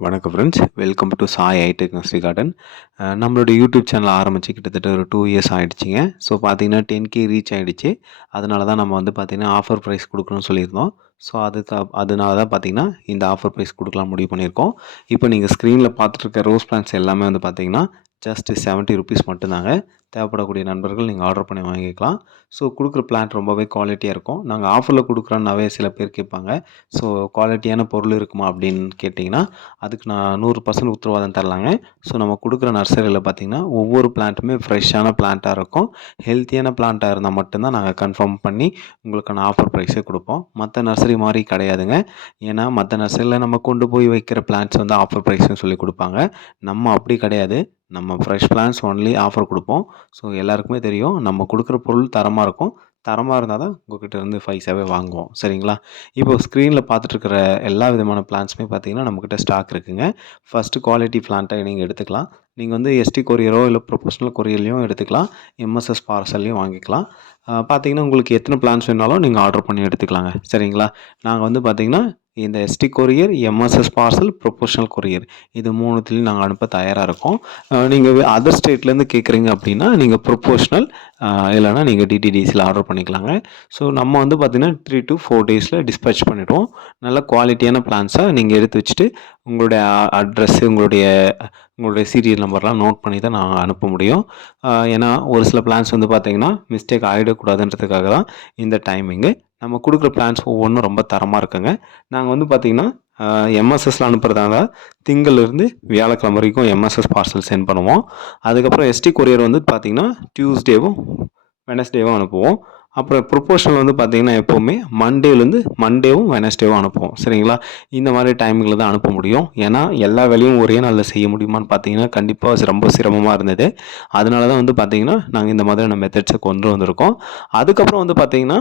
வணக்கம் friends welcome to Sai Itech nursery garden நம்மளோட YouTube channel ஆரம்பித்து கிட்டத்தட்ட ஒரு டூ இயர்ஸ் ஆகிடுச்சிங்க ஸோ பார்த்தீங்கன்னா டென் கே ரீச் ஆகிடுச்சு அதனால தான் நம்ம வந்து பார்த்திங்கன்னா ஆஃபர் ப்ரைஸ் கொடுக்கணும்னு சொல்லியிருந்தோம். ஸோ அது அதனால தான் பார்த்தீங்கன்னா இந்த ஆஃபர் ப்ரைஸ் கொடுக்கலாம் முடிவு பண்ணியிருக்கோம். இப்போ நீங்கள் ஸ்க்ரீனில் பார்த்துட்ருக்க ரோஸ் பிளான்ஸ் எல்லாமே வந்து பார்த்தீங்கன்னா ஜஸ்ட்டு செவன்ட்டி ருபீஸ் மட்டும்தாங்க. தேவைப்படக்கூடிய நண்பர்கள் நீங்கள் ஆர்டர் பண்ணி வாங்கிக்கலாம். ஸோ கொடுக்குற பிளான்ட் ரொம்பவே குவாலிட்டியாக இருக்கும். நாங்கள் ஆஃபரில் கொடுக்குறோன்னாவே சில பேர் கேட்பாங்க. ஸோ குவாலிட்டியான பொருள் இருக்குமா அப்படின்னு கேட்டிங்கன்னா அதுக்கு நான் நூறு பர்சன்ட் உத்தரவாதம் தரலாங்க. ஸோ நம்ம கொடுக்குற நர்சரியில் பார்த்திங்கன்னா ஒவ்வொரு பிளான்ட்டுமே ஃப்ரெஷ்ஷான பிளான்ட்டாக இருக்கும். ஹெல்த்தியான பிளான்ட்டாக இருந்தால் மட்டும்தான் நாங்கள் கன்ஃபார்ம் பண்ணி உங்களுக்கான ஆஃபர் ப்ரைஸே கொடுப்போம். மற்ற நர்சரி மாதிரி கிடையாதுங்க. ஏன்னா மற்ற நர்சரியில் நம்ம கொண்டு போய் வைக்கிற பிளான்ட்ஸ் வந்து ஆஃபர் ப்ரைஸ்னு சொல்லி கொடுப்பாங்க. நம்ம அப்படி கிடையாது. நம்ம ஃப்ரெஷ் பிளான்ஸ் ஒன்லி ஆஃபர் கொடுப்போம். ஸோ எல்லாருக்குமே தெரியும். நம்ம கொடுக்குற பொருள் தரமாக இருக்கும். தரமாக இருந்தால் தான் உங்கள்கிட்ட இருந்து ஃபைஸாகவே வாங்குவோம். சரிங்களா? இப்போ ஸ்க்ரீனில் பார்த்துட்ருக்கிற எல்லா விதமான பிளான்ஸுமே பார்த்தீங்கன்னா நம்மக்கிட்ட ஸ்டாக் இருக்குங்க. ஃபஸ்ட்டு குவாலிட்டி பிளான்ட்டை நீங்கள் எடுத்துக்கலாம். நீங்கள் வந்து எஸ்டி கொரியரோ இல்லை ப்ரொஃபஷனல் கொரியர்லையும் எடுத்துக்கலாம். எம்எஸ்எஸ் பார்சல்லையும் வாங்கிக்கலாம். பார்த்தீங்கன்னா உங்களுக்கு எத்தனை பிளான்ஸ் வேணாலும் நீங்கள் ஆர்டர் பண்ணி எடுத்துக்கலாங்க. சரிங்களா? நாங்கள் வந்து பார்த்திங்கன்னா இந்த ST courier MSS parcel professional courier இது மூணுத்துலேயும் நாங்கள் அனுப்ப தயாராக இருக்கோம். நீங்கள் அதர் ஸ்டேட்லேருந்து கேட்குறீங்க அப்படின்னா நீங்கள் ப்ரொஃபஷனல் இல்லைனா நீங்கள் டிடிடிசியில் ஆர்டர் பண்ணிக்கலாங்க. ஸோ நம்ம வந்து பார்த்திங்கன்னா த்ரீ டு ஃபோர் டேஸில் டிஸ்பேச் பண்ணிவிடுவோம் நல்ல குவாலிட்டியான பிளான்ஸாக நீங்கள் எடுத்து வச்சுட்டு உங்களுடைய அட்ரஸ்ஸு உங்களுடைய உங்களுடைய சீரியல் நம்பர்லாம் நோட் பண்ணி தான் நாங்கள் அனுப்ப முடியும். ஏன்னா ஒரு சில பிளான்ஸ் வந்து பார்த்திங்கன்னா மிஸ்டேக் ஆகிடக்கூடாதுன்றதுக்காக தான் இந்த டைமிங்கு நம்ம கொடுக்குற பிளான்ஸ் ஒவ்வொன்றும் ரொம்ப தரமாக இருக்குங்க. நாங்கள் வந்து பார்த்திங்கன்னா எம்எஸ்எஸ்ல இருந்தால் திங்கள்லேருந்து வியாழக்கிழமை வரைக்கும் எம்எஸ்எஸ் பார்சல் சென்ட் பண்ணுவோம். அதுக்கப்புறம் எஸ்டி கொரியர் வந்து பார்த்திங்கன்னா டியூஸ்டேவும் வெனஸ்டேவும் அனுப்புவோம். அப்புறம் ப்ரொப்போஷனல் வந்து பார்த்திங்கன்னா எப்போவுமே மண்டேலேருந்து மண்டேவும் வெனஸ்டேவும் அனுப்புவோம். சரிங்களா? இந்த மாதிரி டைமிங்கில் தான் அனுப்ப முடியும். ஏன்னா எல்லா வேலையும் ஒரே நாளில் செய்ய முடியுமான்னு பார்த்தீங்கன்னா கண்டிப்பாக ரொம்ப சிரமமாக இருந்தது. அதனால தான் வந்து பார்த்திங்கன்னா நாங்கள் இந்த மாதிரியான மெத்தட்ஸை கொண்டு வந்திருக்கோம். அதுக்கப்புறம் வந்து பார்த்திங்கன்னா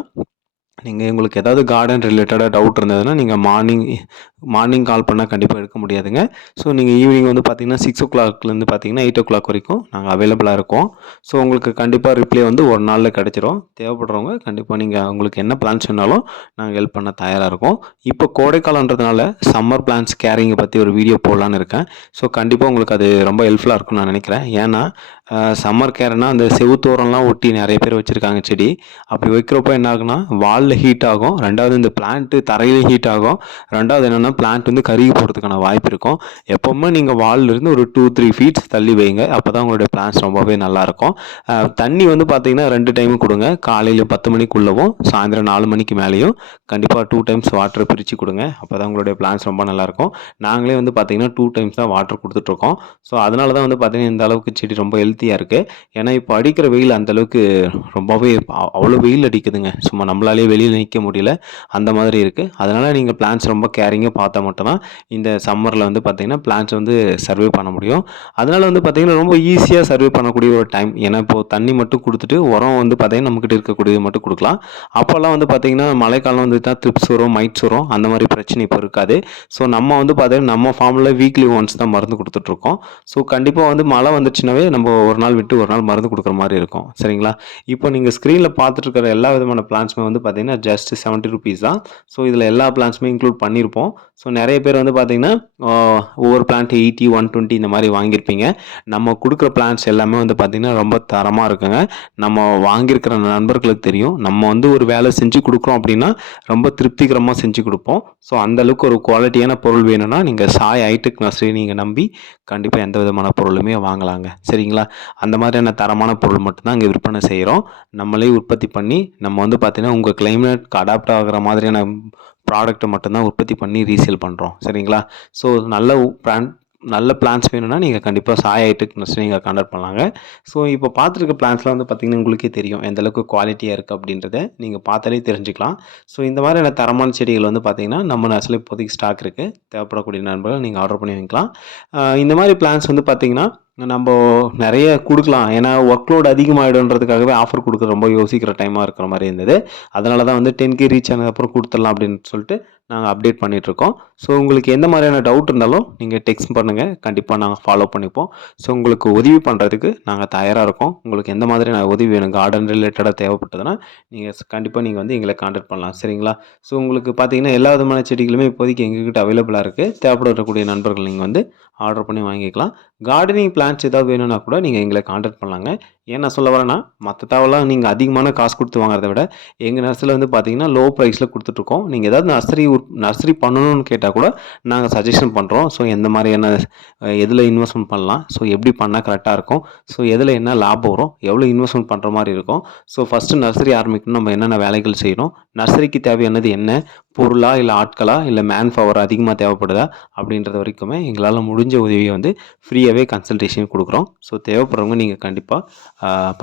நீங்கள் உங்களுக்கு ஏதாவது கார்டன் ரிலேட்டடாக டவுட் இருந்ததுன்னா நீங்கள் மார்னிங் மார்னிங் கால் பண்ணால் கண்டிப்பாக எடுக்க முடியாதுங்க. ஸோ நீங்கள் ஈவினிங் வந்து பார்த்தீங்கன்னா சிக்ஸ் ஓ கிளாக்லேருந்து பார்த்தீங்கன்னா எயிட் ஓ கிளாக் வரைக்கும் நாங்கள் அவைலபிளாக இருக்கோம் ஸோ உங்களுக்கு கண்டிப்பாக ரிப்ளை வந்து ஒரு நாளில் கிடச்சிரும். தேவைப்படுறவங்க கண்டிப்பாக நீங்கள் உங்களுக்கு என்ன பிளான்ஸ் வேணாலும் நாங்கள் ஹெல்ப் பண்ண தயாராக இருக்கோம். இப்போ கோடைக்காலன்றதுனால சம்மர் பிளான்ஸ் கேரிங்கை பற்றி ஒரு வீடியோ போடலான்னு இருக்கேன். ஸோ கண்டிப்பாக உங்களுக்கு அது ரொம்ப ஹெல்ப்ஃபுல்லாக இருக்கும்னு நான் நினைக்கிறேன். ஏன்னா சம்மர் கேர்னால் அந்த செவுத்தோரம்லாம் ஒட்டி நிறைய பேர் வச்சுருக்காங்க செடி. அப்படி வைக்கிறப்போ என்ன ஆகுனா வாலில் ஹீட் ஆகும். ரெண்டாவது இந்த பிளான்ட்டு தரையில் ஹீட் ஆகும். ரெண்டாவது என்னென்னா பிளான்ட் வந்து கருகி போகிறதுக்கான வாய்ப்பு இருக்கும். எப்போவுமே நீங்கள் வால்லேருந்து ஒரு டூ த்ரீ ஃபீட்ஸ் தள்ளி வைங்க. அப்போ தான் உங்களுடைய பிளான்ஸ் ரொம்பவே நல்லாயிருக்கும் தண்ணி வந்து பார்த்தீங்கன்னா ரெண்டு டைமும் கொடுங்க. காலையில் பத்து மணிக்குள்ளவும் சாயந்தரம் நாலு மணிக்கு மேலேயும் கண்டிப்பாக டூ டைம்ஸ் வாட்டரை பிரித்து கொடுங்க. அப்போ தான் உங்களுடைய பிளான்ஸ் ரொம்ப நல்லாயிருக்கும் நாங்களே வந்து பார்த்திங்கன்னா டூ டைம்ஸ் தான் வாட்டர் கொடுத்துட்ருக்கோம் ஸோ அதனால தான் வந்து பார்த்திங்கன்னா இந்த அளவுக்கு செடி ரொம்ப ஹெல்த்தியாக இருக்குது ஏன்னா இப்போ அடிக்கிற வெயில் அந்தளவுக்கு ரொம்பவே அவ்வளோ வெயில் அடிக்குதுங்க. சும்மா நம்மளாலே வெளியில் நிற்க முடியல. அந்த மாதிரி இருக்குது அதனால் நீங்கள் பிளான்ஸ் ரொம்ப கேரிங்காக பார்த்தா மட்டும்தான் இந்த சம்மரில் வந்து பார்த்திங்கன்னா பிளான்ஸ் வந்து சர்வே பண்ண முடியும். அதனால் வந்து பார்த்திங்கன்னா ரொம்ப ஈஸியாக சர்வே பண்ணக்கூடிய ஒரு டைம் ஏன்னா இப்போது தண்ணி மட்டும் கொடுத்துட்டு உரம் வந்து பார்த்திங்கன்னா நம்மக்கிட்ட இருக்கக்கூடியது மட்டும் கொடுக்கலாம். அப்போல்லாம் வந்து பார்த்திங்கன்னா மழைக்காலம் வந்து தான் ட்ரிப்ஸ் வரும் மைட்ஸ் வரும். அந்த மாதிரி பிரச்சனை இப்போ இருக்காது. ஸோ நம்ம வந்து பார்த்திங்கன்னா நம்ம ஃபார்மில் வீக்லி ஒன்ஸ் தான் மருந்து கொடுத்துட்ருக்கோம் ஸோ கண்டிப்பாக வந்து மழை வந்துச்சுனாவே நம்ம ஒரு நாள் விட்டு ஒரு நாள் மருந்து கொடுக்குற மாதிரி இருக்கும். சரிங்களா? இப்போ நீங்கள் ஸ்க்ரீனில் பார்த்துட்டு இருக்கிற எல்லா விதமான பிளான்ஸுமே வந்து பார்த்திங்கன்னா ஜஸ்ட் செவன்ட்டி ருபீஸ் தான். ஸோ இதில் எல்லா பிளான்ஸுமே இன்க்ளூட் பண்ணியிருப்போம் ஸோ நிறைய பேர் வந்து பார்த்தீங்கன்னா ஒவ்வொரு பிளான்ட் எயிட்டி ஒன் டுவெண்ட்டி இந்த மாதிரி வாங்கியிருப்பீங்க. நம்ம கொடுக்குற பிளான்ஸ் எல்லாமே வந்து பார்த்திங்கன்னா ரொம்ப தரமாக இருக்குங்க. நம்ம வாங்கியிருக்கிற நண்பர்களுக்கு தெரியும். நம்ம வந்து ஒரு வேலை செஞ்சு கொடுக்குறோம் அப்படின்னா ரொம்ப திருப்திகரமாக செஞ்சு கொடுப்போம். ஸோ அந்தளவுக்கு ஒரு குவாலிட்டியான பொருள் வேணும்னா நீங்கள் சாய் ஐடெக் நர்சரி நீங்கள் நம்பி கண்டிப்பாக எந்த விதமான பொருளுமே வாங்கலாங்க. சரிங்களா? அந்த மாதிரியான தரமான பொருள் மட்டும்தான் இங்கே விற்பனை செய்கிறோம் நம்மளே உற்பத்தி பண்ணி நம்ம வந்து பார்த்திங்கன்னா உங்கள் கிளைமேட்க்கு அடாப்ட் ஆகிற மாதிரியான ப்ராடக்ட்டை மட்டும்தான் உற்பத்தி பண்ணி ரீசேல் பண்ணுறோம் சரிங்களா? ஸோ நல்ல பிராண்ட் நல்ல பிளான்ஸ் வேணும்னா நீங்கள் கண்டிப்பாக சாய் ஐடெக்னஸ் நீங்கள் கான்டாக்ட் பண்ணலாங்க. ஸோ இப்போ பார்த்துருக்க பிளான்ஸ்லாம் வந்து பார்த்திங்கன்னா உங்களுக்கே தெரியும். எந்தளவுக்கு குவாலிட்டியாக இருக்குது அப்படின்றத நீங்கள் பார்த்தாலே தெரிஞ்சுக்கலாம். ஸோ இந்த மாதிரியான தரமான செடிகள் வந்து பார்த்திங்கன்னா நம்ம நர்ஸில் இப்போதைக்கு ஸ்டாக் இருக்குது தேவைப்படக்கூடிய நண்பர்கள் நீங்கள் ஆர்டர் பண்ணி வைக்கலாம் இந்த மாதிரி பிளான்ஸ் வந்து பார்த்திங்கன்னா நம்ம நிறைய கொடுக்கலாம். ஏன்னா ஒர்க் லோட் அதிகமாகிடும்ன்றதுக்காகவே ஆஃபர் கொடுக்க ரொம்ப யோசிக்கிற டைமாக இருக்கிற மாதிரி இருந்தது. அதனால தான் வந்து டென் கே ரீச் ஆனதுக்கப்புறம் கொடுத்துடலாம் அப்படின்னு சொல்லிட்டு நாங்கள் அப்டேட் பண்ணிகிட்ருக்கோம் ஸோ உங்களுக்கு எந்த மாதிரியான டவுட் இருந்தாலும் நீங்கள் டெக்ஸ்ட் பண்ணுங்கள் கண்டிப்பாக நாங்கள் ஃபாலோ பண்ணிப்போம். ஸோ உங்களுக்கு உதவி பண்ணுறதுக்கு நாங்கள் தயாராக இருக்கோம். உங்களுக்கு எந்த மாதிரியான உதவி வேணும்? கார்டன் ரிலேட்டடாக தேவைப்பட்டதுன்னா நீங்கள் கண்டிப்பாக நீங்கள் வந்து எங்களை காண்டாக்ட் பண்ணலாம். சரிங்களா? ஸோ உங்களுக்கு பார்த்தீங்கன்னா எல்லா விதமான செடிகளுமே இப்போதைக்கு எங்ககிட்ட அவைலபிளாக இருக்குது தேவைப்படக்கூடிய நண்பர்கள் நீங்கள் வந்து ஆர்டர் பண்ணி வாங்கிக்கலாம். கார்டனிங் பிளான்ஸ் ஏதாவது வேணும்னா கூட நீங்கள் எங்களை காண்டாக்ட் பண்ணலாங்க. ஏன் நான் சொல்ல வரேன்னா மற்ற தேவைலாம் நீங்கள் அதிகமான காசு கொடுத்து வாங்குறத விட எங்கள் நர்சரியில் வந்து பார்த்தீங்கன்னா லோ ப்ரைஸில் கொடுத்துட்ருக்கோம் நீங்கள் ஏதாவது நர்சரி நர்சரி பண்ணணும்னு கேட்டால் கூட நாங்கள் சஜஷன் பண்ணுறோம் ஸோ எந்த மாதிரியான எதில் இன்வெஸ்ட்மெண்ட் பண்ணலாம்? ஸோ எப்படி பண்ணால் கரெக்டாக இருக்கும்? ஸோ எதில் என்ன லாபம் வரும்? எவ்வளோ இன்வெஸ்ட்மெண்ட் பண்ணுற மாதிரி இருக்கும்? ஸோ ஃபஸ்ட்டு நர்சரி ஆரம்பிக்கணும் நம்ம என்னென்ன வேலைகள் செய்யணும்? நர்சரிக்கு தேவையானது என்ன? பொருளா இல்லை ஆட்களா? இல்லை மேன் பவர் அதிகமாக தேவைப்படுதா? அப்படின்றது வரைக்குமே எங்களால் முடிஞ்ச உதவியை வந்து ஃப்ரீயாகவே கன்சல்டேஷன் கொடுக்குறோம். ஸோ தேவைப்படுறவங்க நீங்கள் கண்டிப்பாக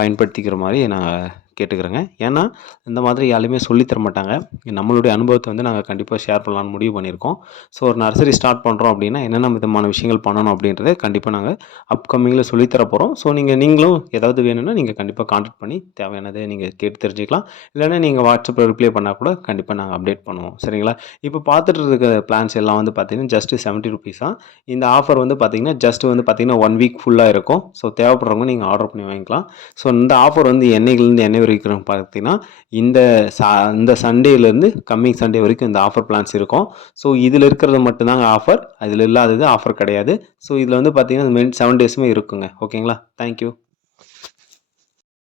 பயன்படுத்திக்கிற மாதிரி நாங்கள் கேட்டுக்கிறேங்க. ஏன்னா இந்த மாதிரி யாருமே சொல்லித்தர மாட்டாங்க. நம்மளுடைய அனுபவத்தை வந்து நாங்கள் கண்டிப்பாக ஷேர் பண்ணலான்னு முடிவு பண்ணியிருக்கோம். ஸோ ஒரு நர்சரி ஸ்டார்ட் பண்ணுறோம் அப்படின்னா என்னென்ன விதமான விஷயங்கள் பண்ணணும் அப்படின்றத கண்டிப்பாக நாங்கள் அப்கமிங்கில் சொல்லித்தர போகிறோம் ஸோ நீங்கள் நீங்களும் ஏதாவது வேணும்னா நீங்கள் கண்டிப்பாக காண்டாக்ட் பண்ணி தேவையானதை நீங்கள் கேட்டு தெரிஞ்சுக்கலாம். இல்லைன்னா நீங்கள் வாட்ஸ்அப்பில் ரிப்ளை பண்ணால் கூட கண்டிப்பாக நாங்கள் அப்டேட் பண்ணுவோம். சரிங்களா? இப்போ பார்த்துட்டு இருக்க பிளான்ஸ் எல்லாம் வந்து பார்த்தீங்கன்னா ஜஸ்ட்டு செவன்ட்டி ருபீஸ் தான் இந்த ஆஃபர் வந்து பார்த்தீங்கன்னா ஜஸ்ட் வந்து பார்த்திங்கன்னா ஒன் வீக் ஃபுல்லாக இருக்கும். ஸோ தேவைப்படுறவங்க நீங்கள் ஆர்டர் பண்ணி வாங்கிக்கலாம். ஸோ இந்த ஆஃபர் வந்து என்னைக்குலேருந்து என்னை வரைக்கும் பார்த்தீங்கன்னா இந்த சா இந்த சண்டேலேருந்து கம்மிங் சண்டே வரைக்கும் இந்த ஆஃபர் பிளான்ஸ் இருக்கும். ஸோ இதில் இருக்கிறது மட்டும்தாங்க ஆஃபர் அதில் இல்லாதது ஆஃபர் கிடையாது. ஸோ இதில் வந்து பார்த்தீங்கன்னா செவன் டேஸுமே இருக்குங்க. ஓகேங்களா தேங்க்யூ